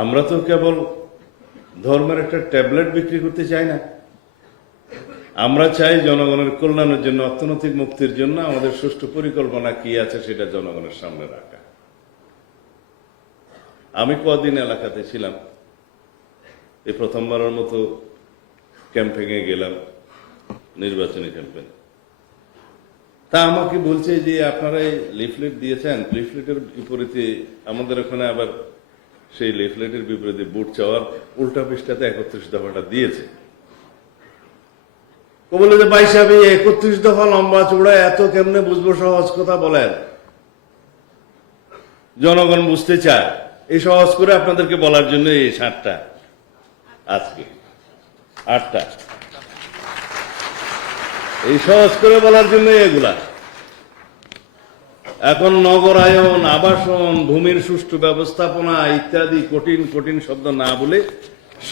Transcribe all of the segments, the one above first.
আমরা তো কেবল ধর্মের একটা ট্যাবলেট বিক্রি করতে চাই না, আমরা চাই জনগণের কল্যাণের জন্য, অর্থনৈতিক মুক্তির জন্য আমাদের সুষ্ঠু পরিকল্পনা কি আছে সেটা জনগণের সামনে রাখা। আমি কদিন এলাকাতে ছিলাম, এই প্রথমবারের মতো ক্যাম্পেইনে গেলাম, নির্বাচনী ক্যাম্পেইন। তা আমাকে বলছে যে আপনারা লিফলেট দিয়েছেন, লিফলেটের বিপরীতে আমাদের ওখানে আবার সেই লিফলেটের বিপরীতে ভোট চাওয়ার উল্টা পৃষ্ঠাতে 31 দফাটা দিয়েছে। ও বলে যে ভাই সাহেব, 31 দফা লম্বা চূড়া এত কেমনে বুঝবো, সহজ কথা বলেন, জনগণ বুঝতে চায়। এই সহজ করে আপনাদেরকে বলার জন্য এই 7টা, আজকে 8টা, এই সহজ করে বলার জন্য এগুলা। এখন নগরায়ন, আবাসন, ভূমির সুষ্ঠু ব্যবস্থাপনা ইত্যাদি কঠিন কঠিন শব্দ না বলে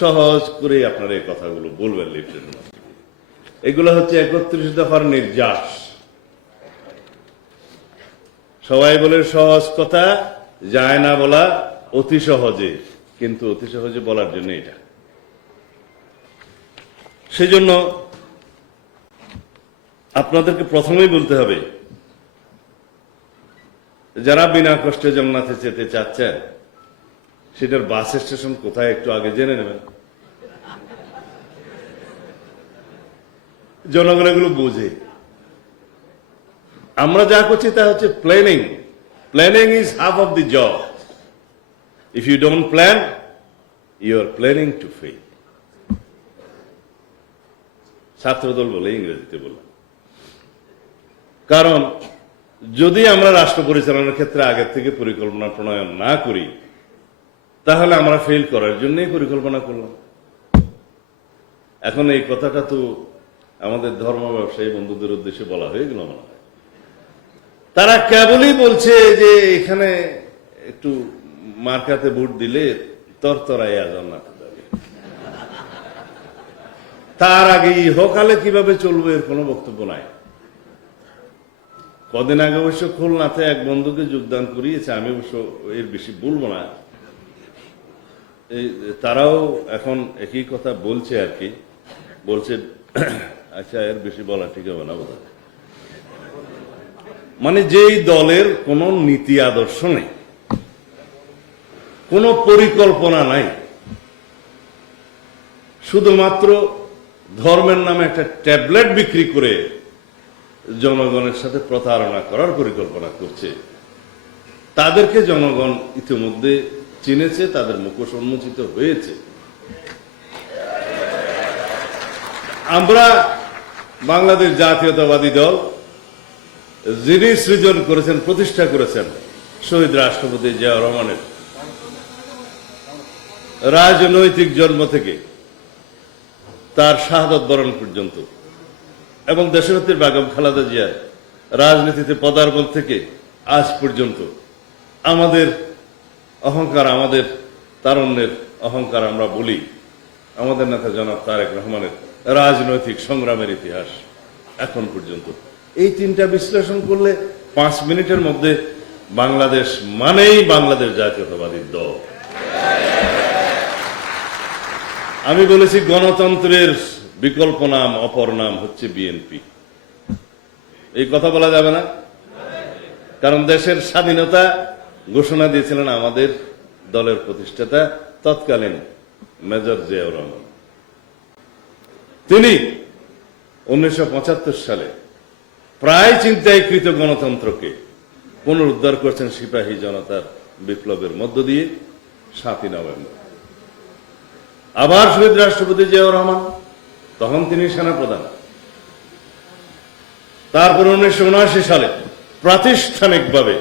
সহজ করে আপনারা এই কথাগুলো বলবেন লিফলেটের মধ্যে। এগুলো হচ্ছে 31 দফার নির্যাস। সবাই বলে সহজ কথা যায় না বলা অতি সহজে, কিন্তু অতি সহজে বলার জন্য এটা। সেজন্য আপনাদেরকে প্রথমেই বলতে হবে, যারা বিনা কষ্টে জান্নাতে যেতে চাচ্ছেন সেটার বাস স্টেশন কোথায় একটু আগে জেনে নেবেন। জনগণ এগুলো বুঝে। আমরা যা করছি তা হচ্ছে planning. Planning is half of the job. If you don't plan, you are planning to fail. ছাত্রদল বলে, ইংরেজিতে বললাম। কারণ যদি আমরা রাষ্ট্র পরিচালনার ক্ষেত্রে আগের থেকে পরিকল্পনা প্রণয়ন না করি, তাহলে আমরা ফেল করার জন্যই পরিকল্পনা করলাম। এখন এই কথাটা তো আমাদের ধর্ম ব্যবসায়ী বন্ধুদের উদ্দেশ্যে বলা হয়ে গেল মনে হয়। তারা কেবলই বলছে যে এখানে একটু মার্কাতে ভোট দিলে তরতরাইয়া জান্নাতে যাবে। তার আগে ইহকালে কিভাবে চলবে এর কোনো বক্তব্য নাই। কদিন আগে অবশ্য খুলনাতে এক বন্ধুকে যোগদান করিয়েছে, আমি অবশ্য এর বেশি বলবো না। তারাও এখন একই কথা বলছে আর কি, বলছে আচ্ছা এর বেশি বলা ঠিক হবে না বোধহয়। মানে যেই দলের কোনো নীতি আদর্শ নেই, কোনো পরিকল্পনা নাই, শুধুমাত্র ধর্মের নামে একটা ট্যাবলেট বিক্রি করে জনগণের সাথে প্রতারণা করার পরিকল্পনা করছে, তাদেরকে জনগণ ইতিমধ্যে চিনেছে, তাদের মুখোশ উন্মোচিত হয়েছে। আমরা বাংলাদেশ জাতীয়তাবাদী দল, যিনি সৃজন করেছেন, প্রতিষ্ঠা করেছেন শহীদ রাষ্ট্রপতি জিয়াউর রহমানের রাজনৈতিক জন্ম থেকে তার শাহাদত বরণ পর্যন্ত, এবং দেশনেত্রী বেগম খালেদা জিয়ার রাজনীতিতে পদার্পণ থেকে আজ পর্যন্ত আমাদের অহংকার, আমাদের তারুণ্যের অহংকার আমরা বলি আমাদের নেতা জনাব তারেক রহমানের রাজনৈতিক সংগ্রামের ইতিহাস এখন পর্যন্ত। এই 3টা বিশ্লেষণ করলে 5 মিনিটের মধ্যে বাংলাদেশ মানেই বাংলাদেশ জাতীয়তাবাদী দল। আমি বলেছি গণতন্ত্রের বিকল্প নাম, অপর নাম হচ্ছে বিএনপি। এই কথা বলা যাবে না, কারণ দেশের স্বাধীনতা ঘোষণা দিয়েছিলেন আমাদের দলের প্রতিষ্ঠাতা তৎকালীন মেজর জিয়াউর রহমান। তিনি 1975 সালে প্রায় চিন্তায়কৃত গণতন্ত্রকে পুনরুদ্ধার করছেন সিপাহী জনতার বিপ্লবের মধ্য দিয়ে 7ই নভেম্বর। আবার শহীদ রাষ্ট্রপতি জিয়াউর রহমান, তখন তিনি সেনাপ্রধান। তারপর 1979 সালে প্রাতিষ্ঠানিকভাবে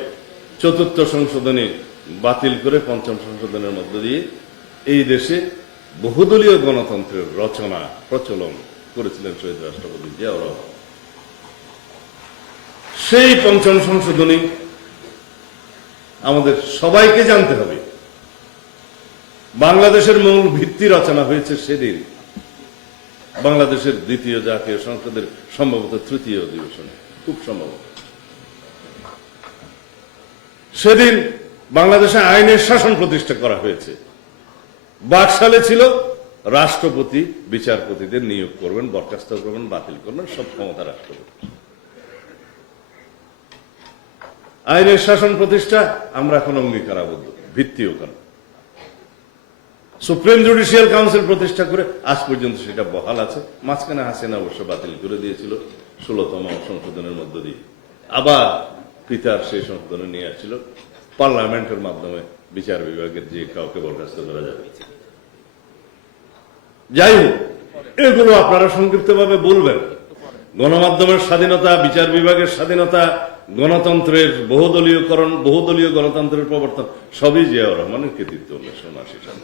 4র্থ সংশোধনী বাতিল করে 5ম সংশোধনের মধ্য দিয়ে এই দেশে বহুদলীয় গণতন্ত্রের রচনা প্রচলন করেছিলেন শহীদ রাষ্ট্রপতি জিয়াউর রহমান। সেই 5ম সংশোধনী আমাদের সবাইকে জানতে হবে। বাংলাদেশের মূল ভিত্তি রচনা হয়েছে সেদিন বাংলাদেশের 2য় জাতীয় সংসদের সম্ভবত 3য় অধিবেশনে, খুব সম্ভবত। সেদিন বাংলাদেশে আইনের শাসন প্রতিষ্ঠা করা হয়েছে। বাকশালে ছিল রাষ্ট্রপতি বিচারপতিদের নিয়োগ করবেন, বরখাস্ত করবেন, বাতিল করবেন, সব ক্ষমতা রাষ্ট্রপতি। আইনের শাসন প্রতিষ্ঠা আমরা এখন অঙ্গীকারাবদ্ধ, ভিত্তি ওখানে। সুপ্রিম জুডিশিয়াল কাউন্সিল প্রতিষ্ঠা করে আজ পর্যন্ত সেটা বহাল আছে। মাঝখানে হাসিনা অবশ্য বাতিল করে দিয়েছিল 16তম সংশোধনের মধ্য দিয়ে, আবার পিতার সেই সংশোধনে নিয়ে আসছিল পার্লামেন্টের মাধ্যমে বিচার বিভাগের যে কাউকে বরখাস্ত করা যাবে। যাই হোক, এগুলো আপনারা সংক্ষিপ্তভাবে বলবেন। গণমাধ্যমের স্বাধীনতা, বিচার বিভাগের স্বাধীনতা, গণতন্ত্রের বহুদলীয়করণ, বহুদলীয় গণতন্ত্রের প্রবর্তন সবই জিয়াউর রহমানের কৃতিত্ব 1979 সালে।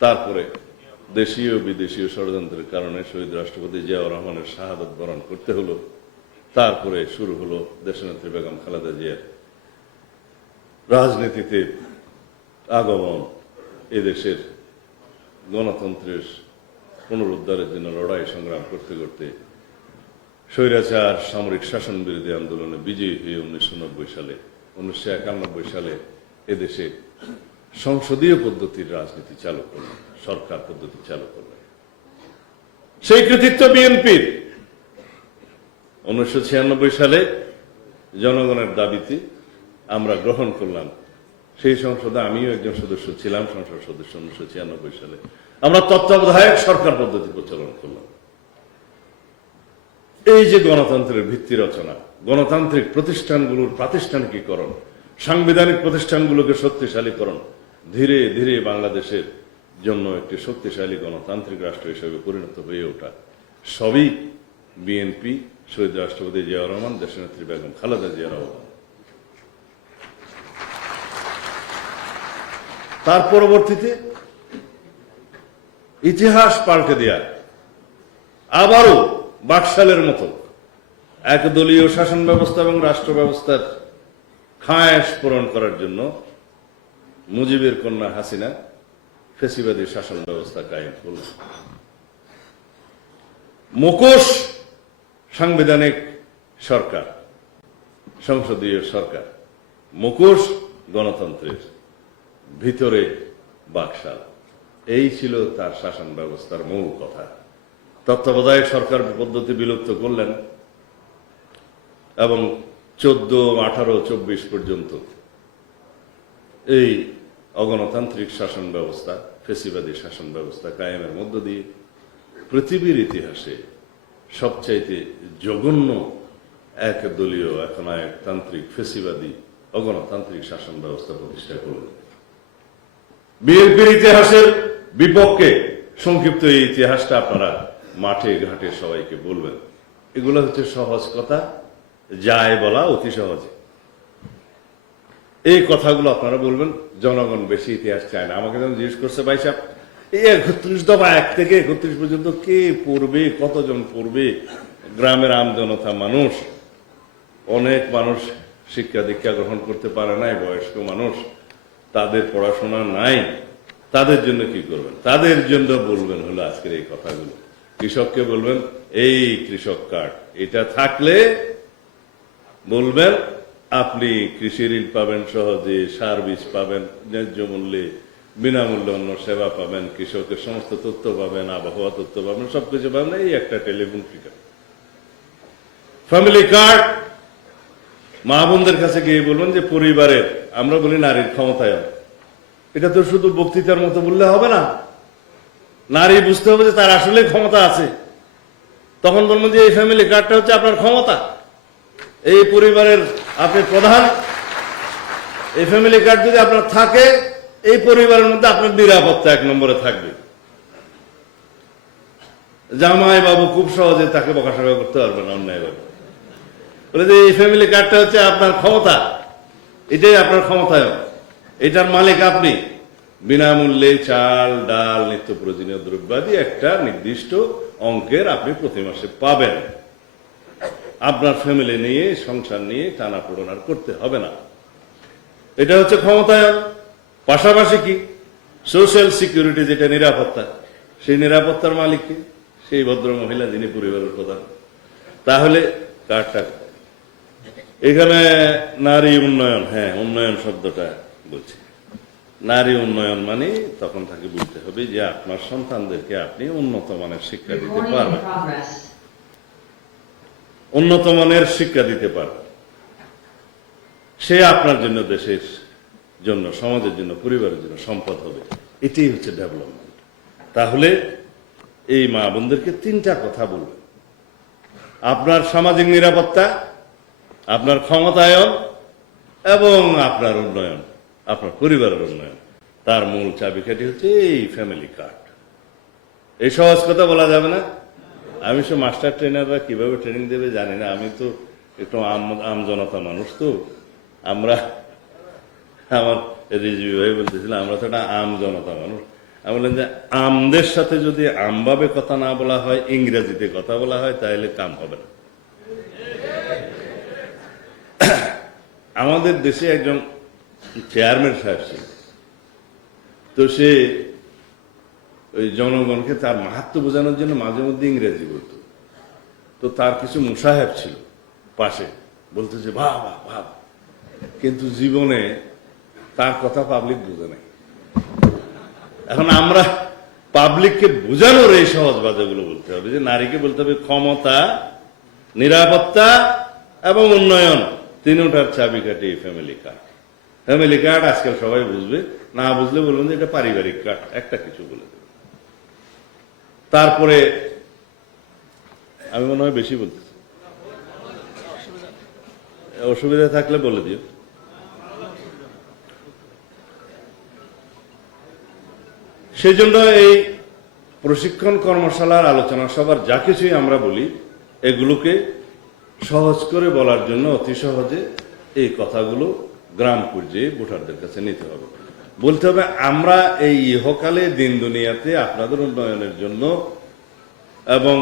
তারপরে দেশীয় বিদেশীয় ষড়যন্ত্রের কারণে শহীদ রাষ্ট্রপতি জিয়াউর রহমানের শাহাদত বরণ করতে হলো। তারপরে শুরু হলো দেশনেত্রী বেগম খালেদা জিয়ার রাজনীতিতে আগমন, এদেশের গণতন্ত্রের পুনরুদ্ধারের জন্য লড়াই সংগ্রাম করতে করতে স্বৈরাচার সামরিক শাসন বিরোধী আন্দোলনে বিজয়ী হয়ে 1990 সালে 1991 সালে এদেশে সংসদীয় পদ্ধতির রাজনীতি চালু করলেন, সরকার পদ্ধতি চালু করলেন। সেই কৃতিত্ব বিএনপির। 1996 সালে জনগণের দাবিতে আমরা গ্রহণ করলাম, সেই সংসদে আমিও একজন সদস্য ছিলাম, সংসদ সদস্য। 1996 সালে আমরা তত্ত্বাবধায়ক সরকার পদ্ধতি প্রচলন করলাম। এই যে গণতন্ত্রের ভিত্তি রচনা, গণতান্ত্রিক প্রতিষ্ঠানগুলোর প্রাতিষ্ঠানিকীকরণ, সাংবিধানিক প্রতিষ্ঠানগুলোকে শক্তিশালীকরণ, ধীরে ধীরে বাংলাদেশের জন্য একটি শক্তিশালী গণতান্ত্রিক রাষ্ট্র হিসেবে পরিণত হয়ে ওঠা, সবই বিএনপি, শহীদ রাষ্ট্রপতি জিয়াউর রহমান, দেশনেত্রী বেগম খালেদা জিয়া রহমান। তার পরবর্তীতে ইতিহাস পাল্টে দেয়া, আবারও বাকশালের মতো একদলীয় শাসন ব্যবস্থা এবং রাষ্ট্র ব্যবস্থার খায়েশ পূরণ করার জন্য মুজিবের কন্যা হাসিনা ফ্যাসিবাদী শাসন ব্যবস্থা কায়েম করল। মুখোশ সাংবিধানিক সরকার, সংসদীয় সরকার, মুখোশ গণতন্ত্রের, ভিতরে বাকশাল। এই ছিল তার শাসন ব্যবস্থার মূল কথা। তত্ত্বাবধায়ক সরকার পদ্ধতি বিলুপ্ত করলেন এবং 14, 18, 24 পর্যন্ত এই অগণতান্ত্রিক শাসন ব্যবস্থা, ফ্যাসিবাদী শাসন ব্যবস্থা কায়েমের মধ্য দিয়ে পৃথিবীর ইতিহাসে সবচাইতে জঘন্য একদলীয় একনায়কতান্ত্রিক ফ্যাসিবাদী অগণতান্ত্রিক শাসন ব্যবস্থা প্রতিষ্ঠা করলেন। বিএনপির ইতিহাসের বিপক্ষে সংক্ষিপ্ত এই ইতিহাসটা আপনারা মাঠে ঘাটে সবাইকে বলবেন। এগুলো হচ্ছে সহজ কথা, যায় বলা অতি সহজে। এই কথাগুলো আপনারা বলবেন। জনগণ বেশি ইতিহাস চায় না। আমাকে যখন জিজ্ঞেস করছে, ভাই সাহেব এই 31 দফা 1 থেকে 31 পর্যন্ত কে পড়বে, কতজন পড়বে? গ্রামের আমজনতা মানুষ, অনেক মানুষ শিক্ষা দীক্ষা গ্রহণ করতে পারে নাই, বয়স্ক মানুষ, তাদের পড়াশোনা নাই, তাদের জন্য কি করবেন? তাদের জন্য বলবেন হলো আজকের এই কথাগুলো। কৃষককে বলবেন এই কৃষক কার্ড, এটা থাকলে বলবেন আপনি কৃষি ঋণ পাবেন সহজে, সার বীজ পাবেন ন্যায্য মূল্যে, বিনামূল্যে অন্য সেবা পাবেন, কৃষকের সমস্ত তথ্য পাবেন, আবহাওয়া তথ্য পাবেন, সবকিছু পাবেন এই একটা টেলিফোন ফিকার। ফ্যামিলি কার্ড, মা বোনদের কাছে গিয়ে বলবেন যে পরিবারের, আমরা বলি নারীর ক্ষমতায়ন, এটা তো শুধু বক্তৃতার মতো বললে হবে না, নারী বুঝতে হবে যে তার আসলে ক্ষমতা আছে। তখন বলবেন যে এই ফ্যামিলি কার্ডটা হচ্ছে আপনার ক্ষমতা, এই পরিবারের আপনি প্রধান, এই ফ্যামিলি কার্ড যদি আপনার থাকে এই পরিবারের মধ্যে আপনার নিরাপত্তা 1 নম্বরে থাকবে। জামাই বাবু খুব সহজে তাকে বকাশকা করতে পারবে না অন্যায়ভাবে। বলে যে এই ফ্যামিলি কার্ডটা হচ্ছে আপনার ক্ষমতা, এটাই আপনার ক্ষমতায়ন, এটার মালিক আপনি। বিনামূল্যে চাল, ডাল, নিত্য প্রয়োজনীয় দ্রব্যাদি একটা নির্দিষ্ট অঙ্কের আপনি প্রতি মাসে পাবেন। আপনার ফ্যামিলি নিয়ে, সংসার নিয়ে টানাপোড়েন আর করতে হবে না। এটা হচ্ছে ক্ষমতায়ন। পাশাপাশি কি সোশ্যাল সিকিউরিটি, যেটা নিরাপত্তা, সেই নিরাপত্তার মালিককে সেই ভদ্র মহিলা যিনি পরিবারের প্রধান। তাহলে কার্ডটা এখানে নারী উন্নয়ন, হ্যাঁ উন্নয়ন শব্দটা বলছি, নারী উন্নয়ন মানে তখন তাকে বলতে হবে যে আপনার সন্তানদেরকে আপনি উন্নত মানের শিক্ষা দিতে পারবেন, উন্নত মানের শিক্ষা দিতে পারবেন, সে আপনার জন্য, দেশের জন্য, সমাজের জন্য, পরিবারের জন্য সম্পদ হবে। এটাই হচ্ছে ডেভেলপমেন্ট। তাহলে এই মা বোনদেরকে তিনটা কথা বলবেন: আপনার সামাজিক নিরাপত্তা, আপনার ক্ষমতায়ন এবং আপনার উন্নয়ন, আপনার পরিবারের উন্নয়ন। তার মূল চাবিকাঠি হচ্ছে এই ফ্যামিলি কার্ড। এই সহজ কথা বলা যাবে না। আমি সব মাস্টার ট্রেনাররা কিভাবে ট্রেনিং দেবে জানি না। আমি তো একটু আম জনতা মানুষ, তো আমরা, আমার রিজভি ভাই বলতেছিলাম, আমরা তো একটা আম জনতা মানুষ। আমি বললাম যে আমদের সাথে যদি আমভাবে কথা না বলা হয়, ইংরেজিতে কথা বলা হয়, তাহলে কাম হবে না। আমাদের দেশে একজন চেয়ারম্যান সাহেব ছিল, তো সে ওই জনগণকে তার মাহাত্ম্য বোঝানোর জন্য মাঝে মধ্যে ইংরেজি বলতো। তো তার কিছু মুসাহেব ছিল পাশে, বলতেছে বাহ বাহ বাহ, কিন্তু জীবনে তার কথা পাবলিক বুঝে নাই। এখন আমরা পাবলিককে বোঝানোর এই সহজ বাজাগুলো বলতে হবে, যে নারীকে বলতে হবে ক্ষমতা, নিরাপত্তা এবং উন্নয়ন, তিনটার চাবিকাঠি ফ্যামিলি কার্ড। ফ্যামিলি কার্ড আজকাল সবাই বুঝবে, না বুঝলে বলবেন যে এটা পারিবারিক কার্ড, একটা কিছু বলে দেবে। তারপরে আমি মনে হয় বেশি বলতেছি, অসুবিধা থাকলে বলে দিও। সেই জন্য এই প্রশিক্ষণ কর্মশালার আলোচনা সভার যা কিছুই আমরা বলি, এগুলোকে সহজ করে বলার জন্য অতি সহজে এই কথাগুলো গ্রাম পর্যায়ে ভোটারদের কাছে নিতে হবে। বলতে হবে আমরা এই ইহকালে দিন দুনিয়াতে আপনাদের উন্নয়নের জন্য, এবং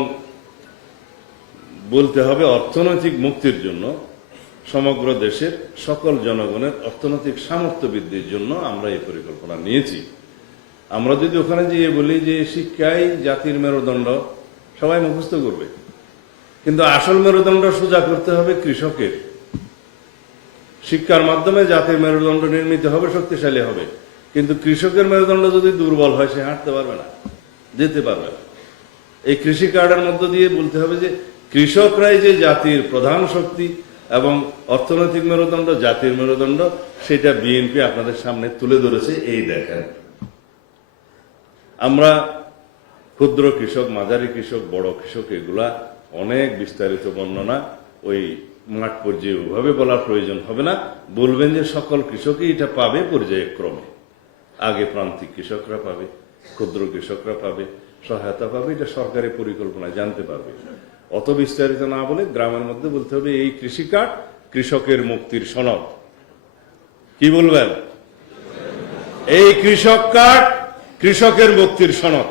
বলতে হবে অর্থনৈতিক মুক্তির জন্য, সমগ্র দেশের সকল জনগণের অর্থনৈতিক সামর্থ্য বৃদ্ধির জন্য আমরা এই পরিকল্পনা নিয়েছি। আমরা যদি ওখানে গিয়ে বলি যে শিক্ষাই জাতির মেরুদণ্ড, সবাই মুখস্থ করবে, কিন্তু আসল মেরুদণ্ড সোজা করতে হবে কৃষকের। শিক্ষার মাধ্যমে জাতির মেরুদণ্ড নির্মিত হবে, শক্তিশালী হবে। কিন্তু কৃষকের মেরুদণ্ড যদি দুর্বল হয়, সে হাঁটতে পারবে না, যেতে পারবে না। এই কৃষি কার্ডের মধ্য দিয়ে বলতে হবে যে কৃষকরাই যে জাতির প্রধান শক্তি এবং অর্থনৈতিক মেরুদণ্ড, জাতির মেরুদণ্ড, সেটা বিএনপি আপনাদের সামনে তুলে ধরেছে। এই দেখেন, আমরা ক্ষুদ্র কৃষক, মাঝারি কৃষক, বড় কৃষক, এগুলা অনেক বিস্তারিত বর্ণনা ওই মাঠ পর্যায়ে ওভাবে বলার প্রয়োজন হবে না। বলবেন যে সকল কৃষকই এটা পাবে পর্যায়ক্রমে। আগে প্রান্তিক কৃষকরা পাবে, ক্ষুদ্র কৃষকরা পাবে, সহায়তা পাবে, এটা সরকারি পরিকল্পনায় জানতে পারবে। অত বিস্তারিত না বলে গ্রামের মধ্যে বলতে হবে এই কৃষি কার্ড কৃষকের মুক্তির সনদ। কি বলবেন? এই কৃষক কার্ড কৃষকের মুক্তির সনদ।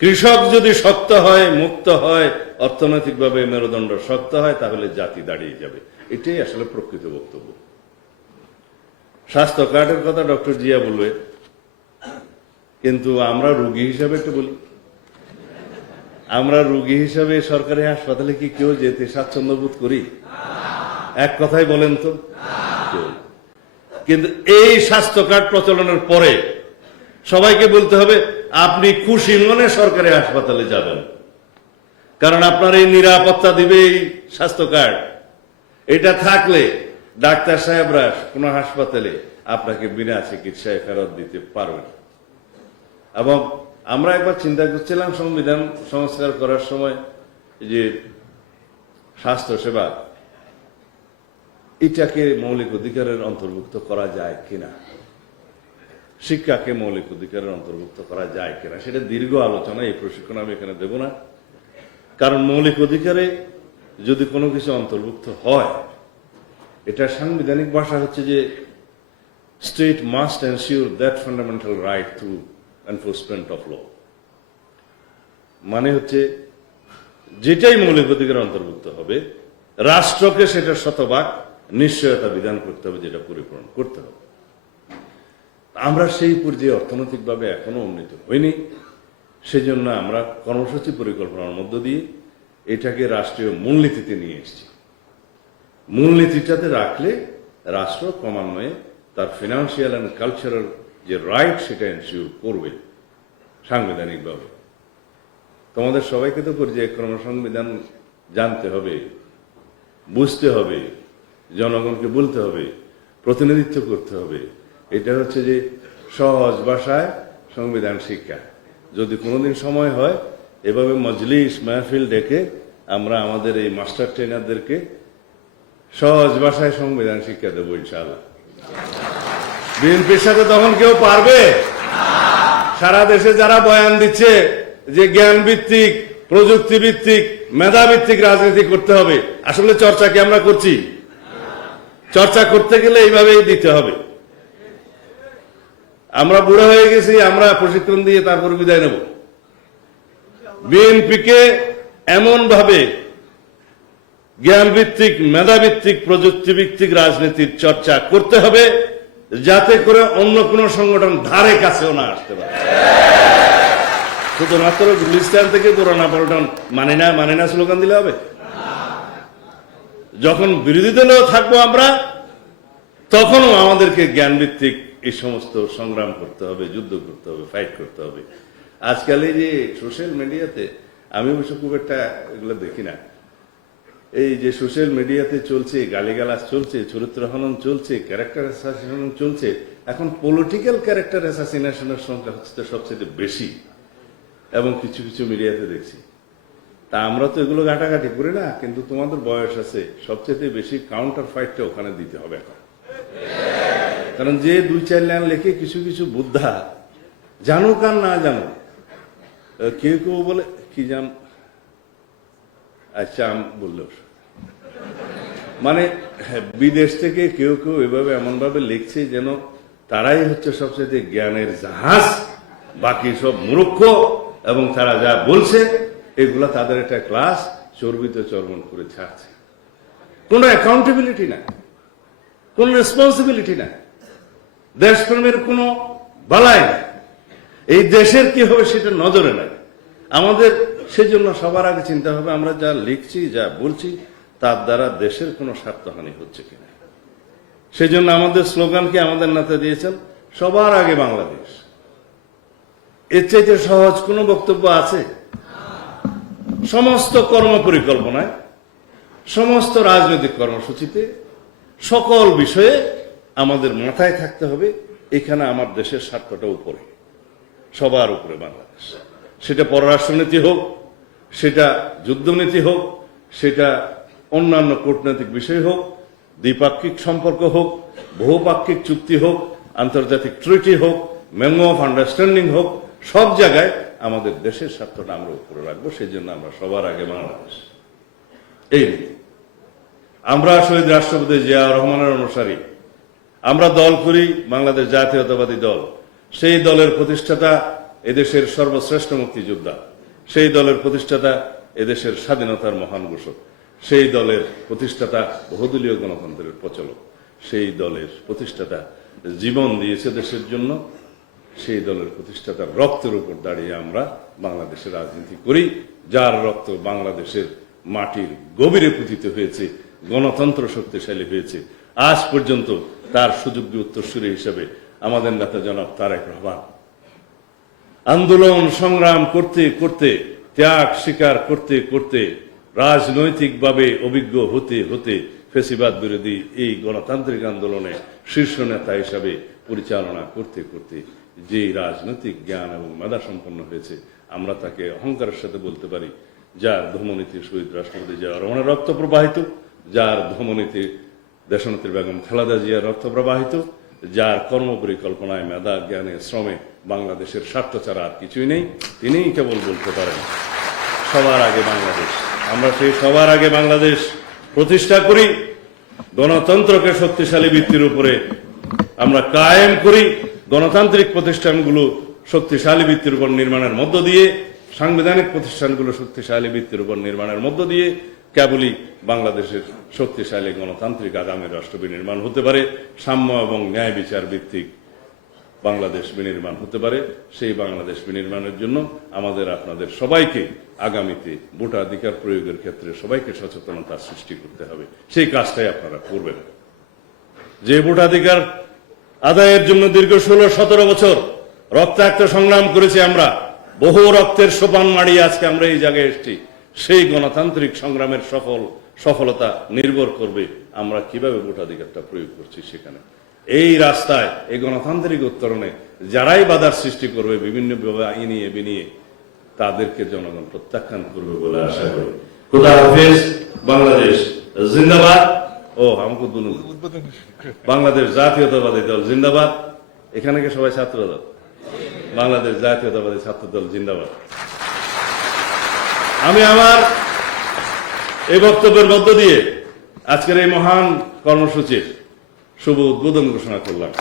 কৃষক যদি শক্ত হয়, মুক্ত হয়, অর্থনৈতিকভাবে মেরুদণ্ড শক্ত হয়, তাহলে জাতি দাঁড়িয়ে যাবে। এটাই আসলে প্রকৃত বক্তব্য। স্বাস্থ্য কার্ডের কথা ডক্টর জিয়া বলবে, কিন্তু আমরা রোগী হিসাবে একটু বলি। আমরা রোগী হিসাবে সরকারি হাসপাতালে কি কেউ যেতে স্বাচ্ছন্দ্য বোধ করি? এক কথাই বলেন তো। কিন্তু এই স্বাস্থ্য কার্ড প্রচলনের পরে সবাইকে বলতে হবে আপনি খুশি মনে সরকারি হাসপাতালে যাবেন, কারণ আপনার এই নিরাপত্তা দিবে এই স্বাস্থ্য কার্ড। এটা থাকলে ডাক্তার সাহেবরা কোন হাসপাতালে আপনাকে বিনা চিকিৎসায় ফেরত দিতে পারবেন। এবং আমরা একবার চিন্তা করছিলাম সংবিধান সংস্কার করার সময় যে স্বাস্থ্য সেবা এটাকে মৌলিক অধিকারের অন্তর্ভুক্ত করা যায় কিনা, শিক্ষাকে মৌলিক অধিকারের অন্তর্ভুক্ত করা যায় কিনা, সেটা দীর্ঘ আলোচনা। এই প্রশিক্ষণ আমি এখানে দেব না, কারণ মৌলিক অধিকারে যদি কোনো কিছু অন্তর্ভুক্ত হয়, এটা সাংবিধানিক ভাষা হচ্ছে যে state must ensure that fundamental right to enforcement of law. মানে হচ্ছে যেটাই মৌলিক অধিকার অন্তর্ভুক্ত হবে, রাষ্ট্রকে সেটা শতভাগ নিশ্চয়তা বিধান করতে হবে, যেটা পরিপূরণ করতে হবে। আমরা সেই পর্যায়ে অর্থনৈতিকভাবে এখনো উন্নীত হইনি। সেজন্য আমরা কর্মসূচি পরিকল্পনার মধ্য দিয়ে এটাকে রাষ্ট্রীয় মূলনীতিতে নিয়ে এসেছি। মূলনীতিটাতে রাখলে রাষ্ট্র ক্রমান্বয়ে তার ফিনান্সিয়াল অ্যান্ড কালচারাল যে রাইট সেটা এনশিওর করবে সাংবিধানিকভাবে। তোমাদের সবাইকে তো পর্যায়ক্রম সংবিধান জানতে হবে, বুঝতে হবে, জনগণকে বলতে হবে, প্রতিনিধিত্ব করতে হবে। এটা হচ্ছে যে সহজ ভাষায় সংবিধান শিক্ষা। যদি কোনোদিন সময় হয় এভাবে মজলিস মাহফিল ডেকে আমরা আমাদের এই মাস্টার ট্রেনারদেরকে সহজ ভাষায় সংবিধান শিক্ষা দেবো ইনশাআল্লাহ। বিএনপির সাথে তখন কেউ পারবে? সারা দেশে যারা বয়ান দিচ্ছে যে জ্ঞান ভিত্তিক, প্রযুক্তি ভিত্তিক, মেধা ভিত্তিক রাজনীতি করতে হবে, আসলে চর্চা কি আমরা করছি? চর্চা করতে গেলে এইভাবেই দিতে হবে। আমরা বুড়ো হয়ে গেছি, আমরা প্রশিক্ষণ দিয়ে তারপর বিদায় নেব। বিএনপিকে এমন ভাবে জ্ঞান ভিত্তিক, মেধা ভিত্তিক, প্রযুক্তি ভিত্তিক রাজনীতির চর্চা করতে হবে যাতে করে অন্য কোন সংগঠন ধারে কাছেও না আসতে পারে। শুধুমাত্র গুলিস্তান থেকে পুরানা পল্টন মানে না স্লোগান দিলে হবে? যখন বিরোধী দলেও থাকবো আমরা, তখনও আমাদেরকে জ্ঞান ভিত্তিক এই সমস্ত সংগ্রাম করতে হবে, যুদ্ধ করতে হবে, ফাইট করতে হবে। আজকাল এই যে সোশ্যাল মিডিয়াতে, আমি অবশ্য খুব একটা এগুলো দেখি না, এই যে সোশ্যাল মিডিয়াতে চলছে, গালিগালাজ চলছে, চরিত্র হনন চলছে, ক্যারেক্টার অ্যাসাসিনেশন চলছে। এখন পলিটিক্যাল ক্যারেক্টার অ্যাসাসিনেশনের সংখ্যা হচ্ছে সবচেয়ে বেশি, এবং কিছু কিছু মিডিয়াতে দেখছি। তা আমরা তো এগুলো ঘাটাঘাটি করি না, কিন্তু তোমাদের বয়স আছে, সবচেয়ে বেশি কাউন্টার ফাইটটা ওখানে দিতে হবে এখন। কারণ যে 2-4 লাইন লেখে কিছু কিছু বুদ্ধা, জানুক আর না জানুক, কেউ কেউ বলে কি জান, আচ্ছা বললো, মানে বিদেশ থেকে কেউ কেউ এভাবে এমন ভাবে লিখছে যেন তারাই হচ্ছে সবচেয়ে জ্ঞানের জাহাজ, বাকি সব মূর্খ, এবং তারা যা বলছে এগুলা তাদের একটা ক্লাস চর্বিত চর্বণ করে ছাড়ছে। কোনো অ্যাকাউন্টেবিলিটি না, কোন রেসপন্সিবিলিটি না, দেশপ্রেমের কোনো বালাই নাই, এই দেশের কি হবে সেটা নজরে নাই। আমাদের সেজন্য সবার আগে চিন্তা হবে আমরা যা লিখছি, যা বলছি, তার দ্বারা দেশের কোনো স্বার্থহানি হচ্ছে কিনা। সেজন্য আমাদের স্লোগান কি আমাদের নেতা দিয়েছেন, সবার আগে বাংলাদেশ। এর চাইতে সহজ কোনো বক্তব্য আছে? সমস্ত কর্ম পরিকল্পনায়, সমস্ত রাজনৈতিক কর্মসূচিতে, সকল বিষয়ে আমাদের মাথায় থাকতে হবে এখানে আমার দেশের স্বার্থটা উপরে, সবার উপরে বাংলাদেশ। সেটা পররাষ্ট্রনীতি হোক, সেটা যুদ্ধনীতি হোক, সেটা অন্যান্য কূটনৈতিক বিষয় হোক, দ্বিপাক্ষিক সম্পর্ক হোক, বহুপাক্ষিক চুক্তি হোক, আন্তর্জাতিক ট্রিটি হোক, মেমো অফ আন্ডারস্ট্যান্ডিং হোক, সব জায়গায় আমাদের দেশের স্বার্থটা আমরা উপরে রাখবো। সেই জন্য আমরা সবার আগে বাংলাদেশ। এই আমরা শহীদ রাষ্ট্রপতি জিয়া রহমানের অনুসারী, আমরা দল করি বাংলাদেশ জাতীয়তাবাদী দল। সেই দলের প্রতিষ্ঠাতা এদেশের সর্বশ্রেষ্ঠ মুক্তিযোদ্ধা, সেই দলের প্রতিষ্ঠাতা এদেশের স্বাধীনতার মহান ঘোষক, সেই দলের প্রতিষ্ঠাতা বহুদলীয় গণতন্ত্রের প্রচলক, সেই দলের প্রতিষ্ঠাতা জীবন দিয়েছে দেশের জন্য, সেই দলের প্রতিষ্ঠাতার রক্তের উপর দাঁড়িয়ে আমরা বাংলাদেশের রাজনীতি করি, যার রক্ত বাংলাদেশের মাটির গভীরে পুঁথিত হয়েছে, গণতন্ত্র শক্তিশালী হয়েছে। আজ পর্যন্ত তার সুযোগ্য উত্তরসূরি হিসেবে আমাদের নেতা জনাব তারেক রহমান আন্দোলন সংগ্রাম করতে করতে, ত্যাগ স্বীকার করতে করতে, রাজনৈতিকভাবে অভিজ্ঞ হতে হতে ফ্যাসিবাদ বিরোধী এই গণতান্ত্রিক আন্দোলনে শীর্ষ নেতা হিসাবে পরিচালনা করতে করতে যে রাজনৈতিক জ্ঞান এবং মেধা সম্পন্ন হয়েছে, আমরা তাকে অহংকারের সাথে বলতে পারি, যার ধমনীতে শহীদ রাষ্ট্রপতি জিয়া রহমানের রক্ত প্রবাহিত, যার ধমনীতে দেশনেত্রী বেগম খালেদা জিয়ার রক্ত প্রবাহিত, যার কর্মপরিকল্পনায়, মেধা, জ্ঞানে, শ্রমে বাংলাদেশের স্বার্থ ছাড়া আর কিছুই নেই, তিনিই কেবল বলতে পারেন সবার আগে বাংলাদেশ। আমরা সেই সবার আগে বাংলাদেশ প্রতিষ্ঠা করি, গণতন্ত্রকে শক্তিশালী ভিত্তির উপরে আমরা কায়েম করি, গণতান্ত্রিক প্রতিষ্ঠানগুলো শক্তিশালী ভিত্তির উপর নির্মাণের মধ্য দিয়ে, সাংবিধানিক প্রতিষ্ঠানগুলো শক্তিশালী ভিত্তির উপর নির্মাণের মধ্য দিয়ে কেবলই বাংলাদেশের শক্তিশালী গণতান্ত্রিক আগামী রাষ্ট্র বিনির্মাণ হতে পারে, সাম্য এবং ন্যায় বিচার ভিত্তিক বাংলাদেশ বিনির্মাণ হতে পারে। সেই বাংলাদেশ বিনির্মাণের জন্য আমাদের আপনাদের সবাইকে আগামীতে ভোটাধিকার প্রয়োগের ক্ষেত্রে সবাইকে সচেতনতা সৃষ্টি করতে হবে। সেই কাজটাই আপনারা করবেন। যে ভোটাধিকার আদায়ের জন্য দীর্ঘ 16-17 বছর রক্তাক্ত সংগ্রাম করেছি আমরা। বহু রক্তের সোপান মাড়িয়ে আজকে আমরা এই জায়গায় এসেছি। সেই গণতান্ত্রিক সংগ্রামের সফলতা নির্ভর করবে আমরা কিভাবে ভোটাধিকারটা প্রয়োগ করছি সেখানে। এই রাস্তায় এই গণতান্ত্রিক উত্তরণে যারাই বাধার সৃষ্টি করবে বিভিন্নভাবে আইনিয়ে বিনিয়ে, তাদেরকে জনগণ প্রত্যাখ্যান করবে বলে আশা করি। খুদা হাফেজ। বাংলাদেশ জিন্দাবাদ। ও আমাকে বাংলাদেশ জাতীয়তাবাদী দল জিন্দাবাদ। এখানে কি সবাই ছাত্র দল? বাংলাদেশ জাতীয়তাবাদী ছাত্র দল জিন্দাবাদ। আমি আমার এই বক্তব্যের মধ্য দিয়ে আজকের এই মহান কর্মসূচির শুভ উদ্বোধন ঘোষণা করলাম।